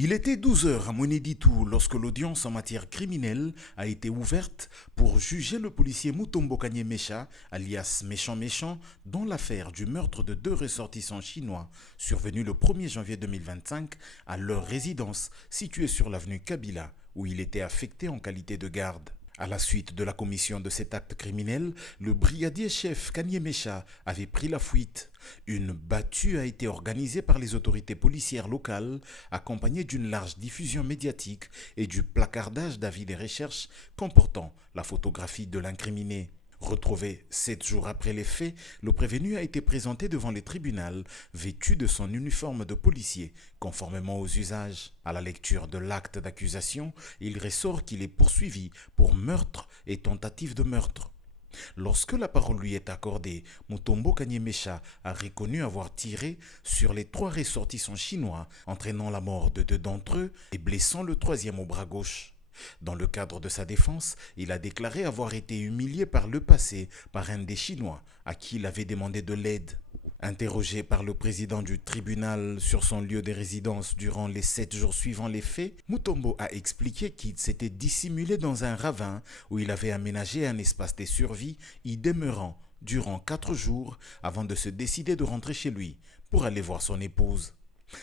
Il était 12 heures à Mweneditu lorsque l'audience en matière criminelle a été ouverte pour juger le policier Mutombo Kanye Mecha, alias Méchant Méchant, dans l'affaire du meurtre de deux ressortissants chinois survenu le 1er janvier 2025 à leur résidence située sur l'avenue Kabila, où il était affecté en qualité de garde. À la suite de la commission de cet acte criminel, le brigadier-chef Kanye Mecha avait pris la fuite. Une battue a été organisée par les autorités policières locales, accompagnée d'une large diffusion médiatique et du placardage d'avis des recherches comportant la photographie de l'incriminé. Retrouvé 7 jours après les faits, le prévenu a été présenté devant les tribunaux vêtu de son uniforme de policier, conformément aux usages. À la lecture de l'acte d'accusation, il ressort qu'il est poursuivi pour meurtre et tentative de meurtre. Lorsque la parole lui est accordée, Mutombo Kanye Mecha a reconnu avoir tiré sur les 3 ressortissants chinois, entraînant la mort de 2 d'entre eux et blessant le 3e au bras gauche. Dans le cadre de sa défense, il a déclaré avoir été humilié par le passé par un des Chinois à qui il avait demandé de l'aide. Interrogé par le président du tribunal sur son lieu de résidence durant les 7 jours suivant les faits, Mutombo a expliqué qu'il s'était dissimulé dans un ravin où il avait aménagé un espace de survie, y demeurant durant 4 jours avant de se décider de rentrer chez lui pour aller voir son épouse.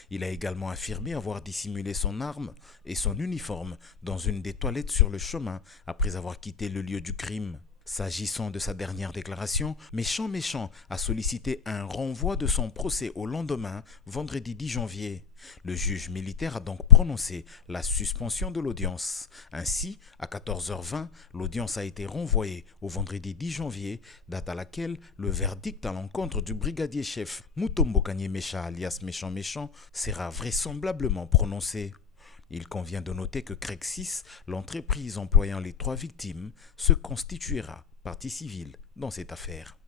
Il a également affirmé avoir dissimulé son arme et son uniforme dans une des toilettes sur le chemin après avoir quitté le lieu du crime. S'agissant de sa dernière déclaration, Méchant Méchant a sollicité un renvoi de son procès au lendemain, vendredi 10 janvier. Le juge militaire a donc prononcé la suspension de l'audience. Ainsi, à 14h20, l'audience a été renvoyée au vendredi 10 janvier, date à laquelle le verdict à l'encontre du brigadier-chef Mutombo Kanye Mecha alias Méchant Méchant sera vraisemblablement prononcé. Il convient de noter que Crexis, l'entreprise employant les 3 victimes, se constituera partie civile dans cette affaire.